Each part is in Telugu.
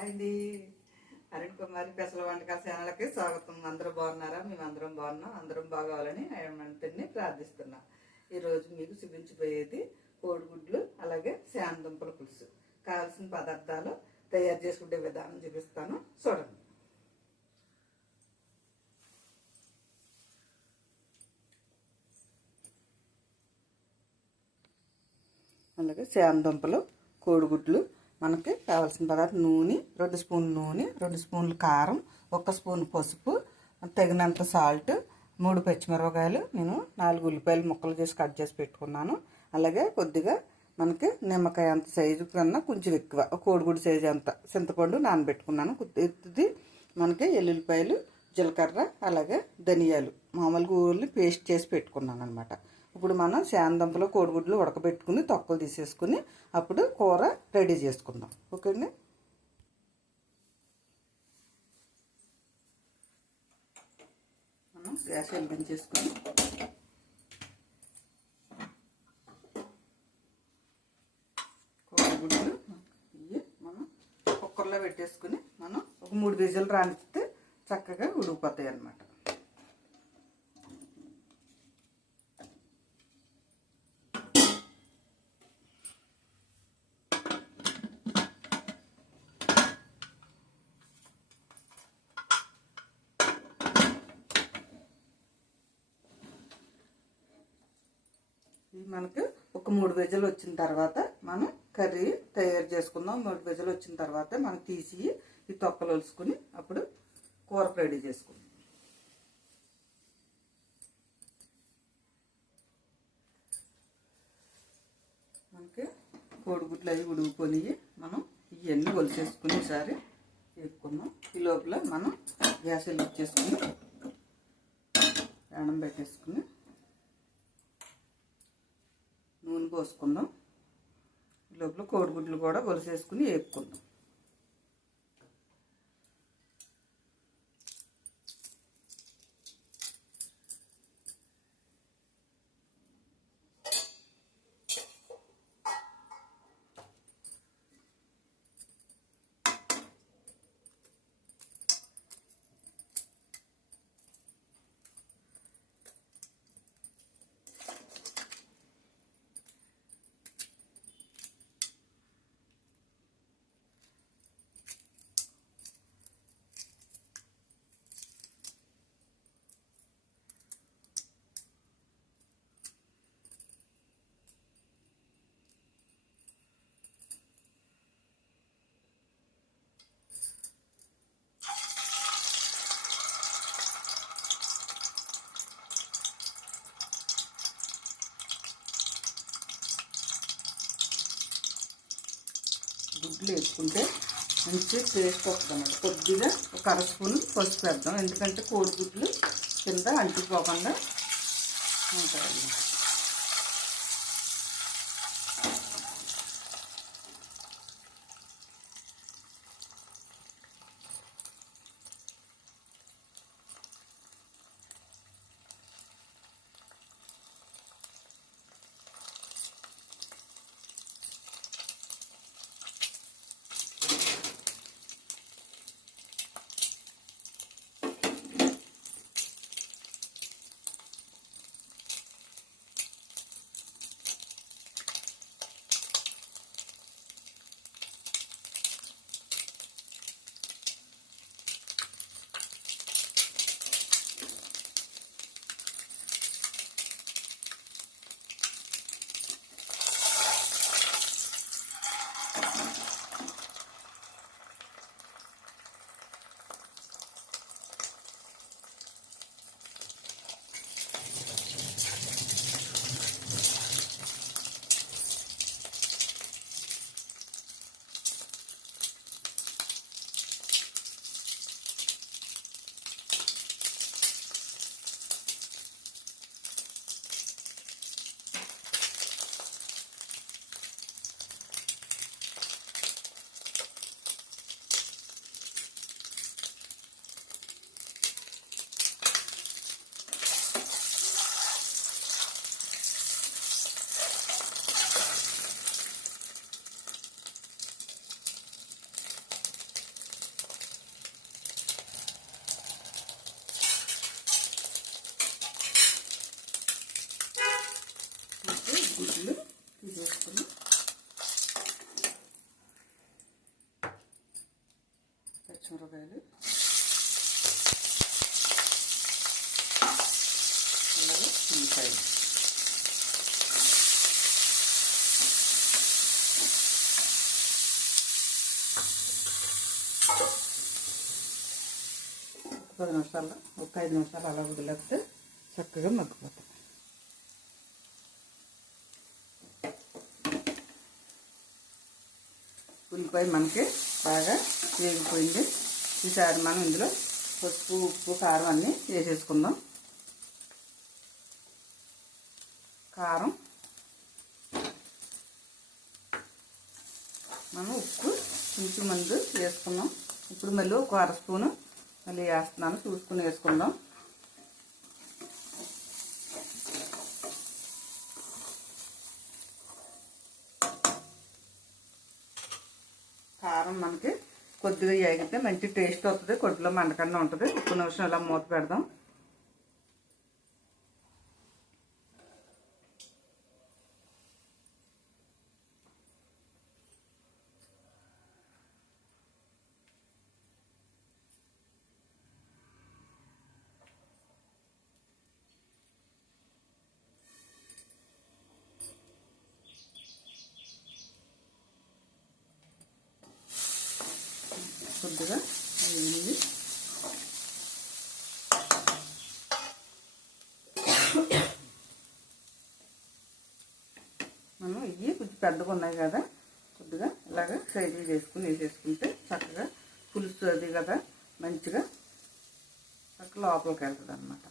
అండి అరుణ్ కుమారి పెసల వంటకాల ఛానల్కి స్వాగతం. అందరూ బాగున్నారా? మేమందరం బాగున్నాం. అందరం బాగోవాలని ఆయనని ప్రార్థిస్తున్నా. ఈరోజు మీకు చూపించబోయేది కోడిగుడ్లు అలాగే శానదుంపల పులుసు. కావాల్సిన పదార్థాలు తయారు చేసుకునే విధానం చూపిస్తాను, చూడండి. అలాగే శానదుంపలు, కోడిగుడ్లు, మనకి కావాల్సిన పదార్థం నూనె, 2 స్పూన్లు నూనె, 2 స్పూన్లు కారం, 1 స్పూన్ పసుపు, తగినంత సాల్ట్, 3 పచ్చిమిరపకాయలు, నేను 4 ఉల్లిపాయలు ముక్కలు చేసి కట్ చేసి పెట్టుకున్నాను. అలాగే కొద్దిగా మనకి నిమ్మకాయ అంత సైజు కన్నా కొంచెం ఎక్కువ, కోడిగుడ్డు సైజు అంత చింతపండు నానబెట్టుకున్నాను. ఇది మనకి ఎల్లుల్లిపాయలు, జీలకర్ర, అలాగే ధనియాలు మామూలుగా ఊర్లు పేస్ట్ చేసి పెట్టుకున్నాను అనమాట. ఇప్పుడు మనం శానదుంపలు, కోడిగుడ్లు ఉడకబెట్టుకుని తొక్కలు తీసేసుకుని అప్పుడు కూర రెడీ చేసుకుందాం. ఓకే అండి. మనం గ్యాస్ వెలిగించేసుకుని కోడిగుడ్లు ఇవి మనం కుక్కర్లో పెట్టేసుకుని మనం ఒక 3 విజిల్ రానిస్తే చక్కగా ఉడికిపోతాయి అన్నమాట. మనకి ఒక 3 విజిల్ వచ్చిన తర్వాత మనం కర్రీ తయారు చేసుకుందాం. 3 విజిల్ వచ్చిన తర్వాత మనం తీసి ఈ తొక్కలు ఒలుసుకుని అప్పుడు కూరకు రెడీ చేసుకుందాం. మనకి కోడిగుడ్లు అవి ఉడికిపోయి మనం ఇవన్నీ ఒలిసేసుకుని ఈసారి వేసుకుందాం. ఈ లోపల మనం గ్యాస్ వెలిగించేసుకుని ప్రాణం పెట్టేసుకుని నూనె పోసుకుందాం. లోపల కోడిగుడ్లు కూడా ఒలిసేసుకుని వేపుకుందాం. గుడ్లు వేసుకుంటే మంచి టేస్ట్ వస్తుంది అన్నమాట. కొద్దిగా ఒక 1/2 స్పూన్ పసుపు వేద్దాం, ఎందుకంటే కోడిగుడ్లు కింద అంటుకోకుండా ఉంటాయి. పచ్చిమిరపకాయలు, అలాగే ఉల్లిపాయలు. ఒక 10 నిమిషాలు, ఒక 5 నిమిషాలు అలా వదిలేస్తే చక్కగా మగ్గిపోతాయి. ఉల్లిపాయ మనకి బాగా వేగిపోయింది. ఈసారి మనం ఇందులో పసుపు, ఉప్పు, కారం అన్నీ వేసేసుకుందాం. కారం, మనం ఉప్పు కొంచెం ముందు వేసుకున్నాం. ఇప్పుడు మళ్ళీ ఒక 1/2 స్పూను మళ్ళీ వేస్తున్నాను, చూసుకుని వేసుకుందాం. కారం మనకి కొద్దిగా వేగితే మంచి టేస్ట్ వస్తుంది, కొద్దిలో మండకుండా ఉంటుంది. ఒక్క నిమిషం ఇలా మూత పెడదాం. కొద్దిగా వేయింది. మనం ఇవి కొంచెం పెద్దగా ఉన్నాయి కదా, కొద్దిగా ఇలాగ సైజులు చేసుకుని వేసేసుకుంటే చక్కగా పులుసు అది కదా మంచిగా చక్కగా లోపలికి వెళ్తుంది అన్నమాట.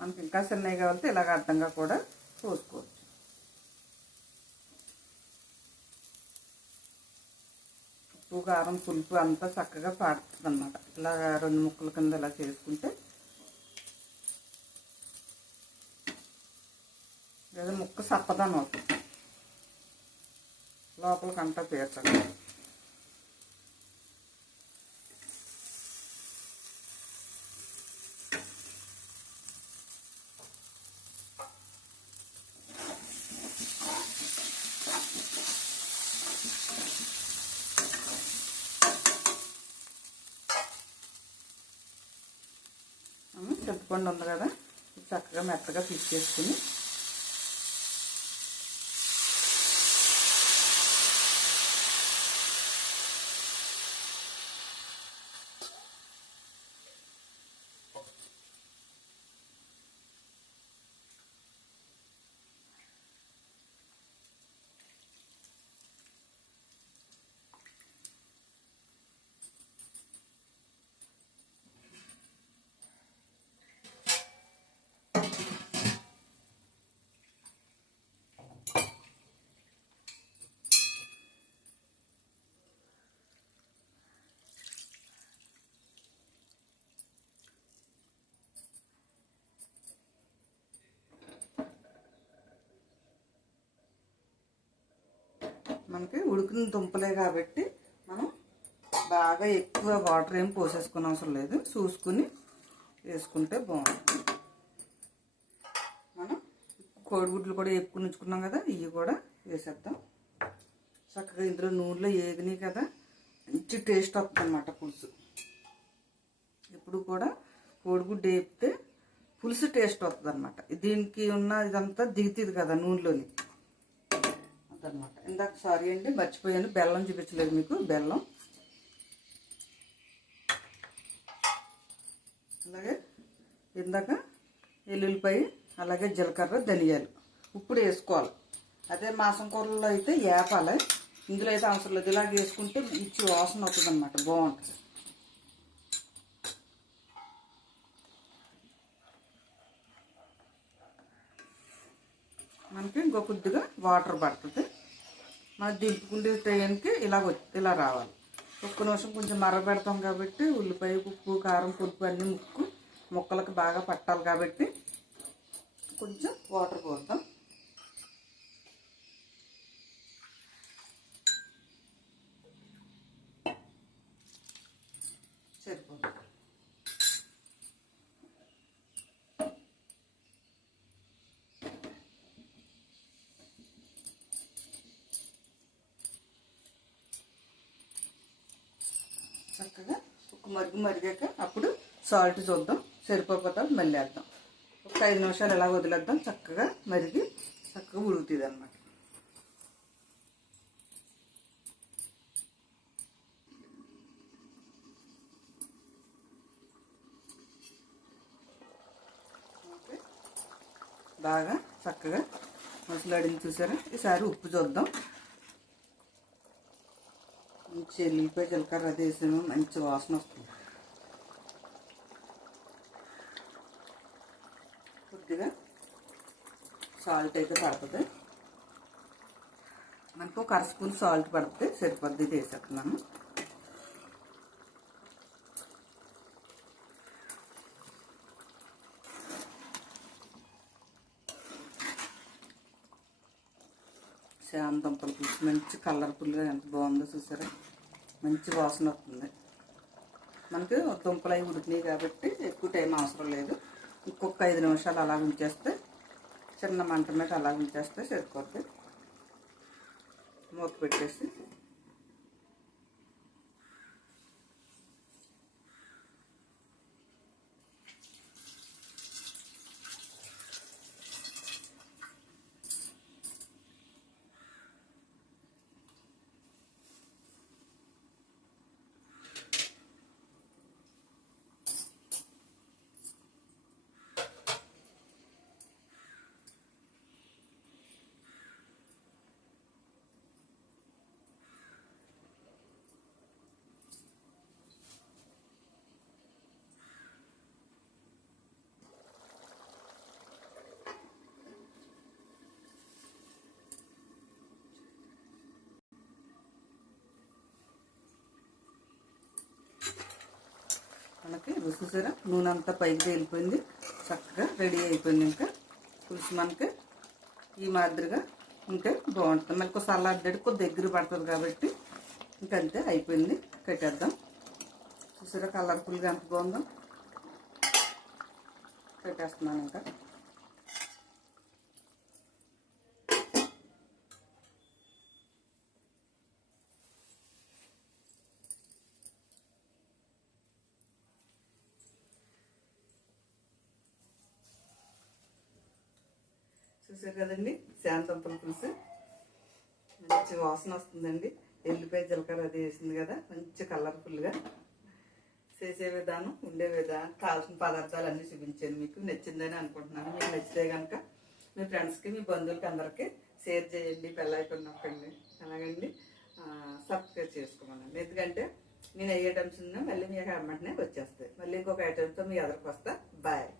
మనకి ఇంకా చిన్నవి కావాలంటే ఇలాగ అడ్డంగా కూడా పోసుకోవచ్చు. ఉప్పు, కారం, పులుపు అంతా చక్కగా పాడుతుంది అన్నమాట. ఇలా 2 ముక్కల కింద ఇలా చేసుకుంటే లేదా ముక్క సప్పదనం అవుతుంది, లోపలికి అంతా పేర్చండి. చింతపండు ఉంది కదా, చక్కగా మెత్తగా పిసికేసుకుని మనకి ఉడికిన దుంపలే కాబట్టి మనం బాగా ఎక్కువ వాటర్ ఏం పోసేసుకునే అవసరం లేదు, చూసుకుని వేసుకుంటే బాగుంటుంది. మనం కోడిగుడ్లు కూడా ఎక్కువ ఉంచుకున్నాం కదా, ఇవి కూడా వేసేద్దాం. చక్కగా ఇందులో నూనెలో వేగినాయి కదా, మంచి టేస్ట్ వస్తుంది అన్నమాట పులుసు. ఇప్పుడు కూడా కోడిగుడ్డు వేపితే పులుసు టేస్ట్ వస్తుంది అన్నమాట. దీనికి ఉన్న ఇదంతా దిగుతుంది కదా నూనెలోని అదనమాట. ఇందాక సారీ అండి మర్చిపోయాను, బెల్లం చూపించలేదు మీకు. బెల్లం అలాగే ఇందాక ఎల్లుల్లిపాయ, అలాగే జీలకర్ర, ధనియాలు ఇప్పుడు వేసుకోవాలి. అదే మాసం కూరల్లో అయితే వేపాలి, ఇందులో అయితే అవసరం లేదు. ఇలాగ వేసుకుంటే మంచి వాసన వస్తుంది అన్నమాట, బాగుంటుంది. మనకి ఇంకో కొద్దిగా వాటర్ పడుతుంది. మనం దింపుకుండే టైంకి ఇలా రావాలి. ఒక్క నిమిషం కొంచెం మరగబెడతాం కాబట్టి ఉల్లిపాయ, ఉప్పు, కారం, పులుపు అన్నీ ముక్కలకు బాగా పట్టాలి కాబట్టి కొంచెం వాటర్ పోద్దాం. సరిపోతుంది. చక్కగా మరిగాక అప్పుడు సాల్ట్ చూద్దాం, సరిపోతే మళ్ళీ వేద్దాం. ఒక 5 నిమిషాలు ఎలా వదిలేద్దాం, చక్కగా మరిగి చక్కగా ఉడుకుతుంది అన్నమాట. బాగా చక్కగా మసలాడింది చూసారా. ఈసారి ఉప్పు చూద్దాం. మంచి ఎల్లిపాయ జీలకర్ర అది వేసాను, మంచి వాసన వస్తుంది. కొద్దిగా సాల్ట్ అయితే పడుతుంది, మనకు ఒక 1 స్పూన్ సాల్ట్ పడితే సరిపోద్ది. ఇది వేసేస్తున్నాను. శాంతంపల పులుసు మంచి కలర్ఫుల్గా ఎంత బాగుందో చూసారా. మంచి వాసన వస్తుంది. మనకి దుంపలు అవి ఉడికినాయి కాబట్టి ఎక్కువ టైం అవసరం లేదు. ఇంకొక 5 నిమిషాలు అలా ఉంచేస్తే, చిన్న మంట మీద అలా ఉంచేస్తే సరిపోద్ది. మూత పెట్టేసి మనకి చూసారా నూనె అంతా పైకి వెళ్ళిపోయింది, చక్కగా రెడీ అయిపోయింది. ఇంకా పులుసు మనకి ఈ మాదిరిగా ఉంటే బాగుంటుంది. మనకు సలాడ్ కొద్ది దగ్గర పడుతుంది కాబట్టి ఇంకంతే అయిపోయింది. కట్టేద్దాం. చూసారా కలర్ఫుల్గా ఎంత బాగుందో. పెట్టేస్తున్నాను ఇంకా. చూసారు కదండి శాంతంపల పులుసు. మంచి వాసన వస్తుందండి. ఎల్లిపాయ జీలకర్ర అది వేసింది కదా, మంచి కలర్ఫుల్గా. చేసే విధానం, ఉండే విధానం, కావాల్సిన పదార్థాలు అన్నీ చూపించాను. మీకు నచ్చిందని అనుకుంటున్నాను. మీకు నచ్చితే కనుక మీ ఫ్రెండ్స్కి, మీ బంధువులకి అందరికీ షేర్ చేయండి. బెల్ ఐకాన్ నొక్కండి. అలాగండి సబ్స్క్రైబ్ చేసుకోమనండి. ఎందుకంటే నేను ఏ ఐటమ్స్ ఉన్నా మళ్ళీ మీకు వెంటనే వచ్చేస్తాయి. మళ్ళీ ఇంకొక ఐటమ్తో మీ ఎదురుకు వస్తా. బాయ్.